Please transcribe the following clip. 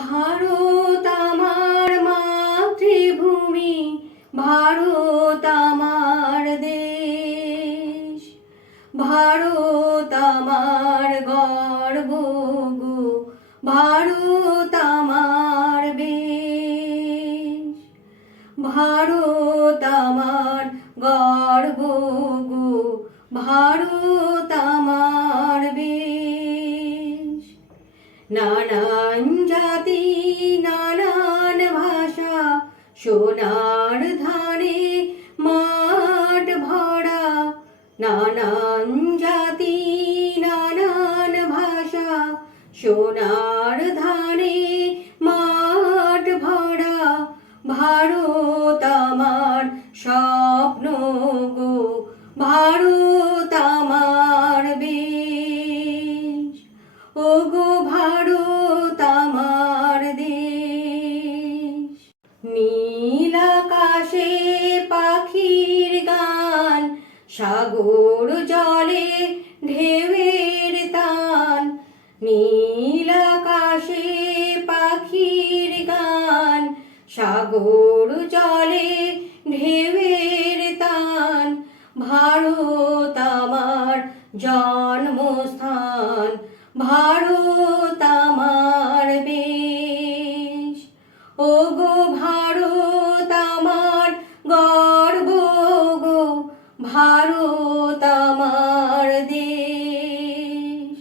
ভারত আমার মাতৃভূমি, ভারত আমার দেশ, ভারত আমার গর্ব গো, ভারত আমার বেশ, ভারত আমার গর্ব গো, ভারত আমার বেশ। নানান জাতি নানান ভাষা, সোনার ধানে মাঠ ভরা। নানান জাতি নানান ভাষা, সোনার ধানে মাঠ ভরা। ভারত আমার স্বপ্ন গো, ভারত আমার বেশ। ও গো ভারত আমার দেশ। নীল আকাশে পাখির গান, সাগর জলে ঢেউয়ের তান। নীল আকাশে পাখির গান, সাগর জলে ঢেউয়ের তান। ভারত আমার জন্মস্থান, ভারত আমার বেশ। ও গো ভারত আমার গর্ব গো, ভারত আমার দেশ।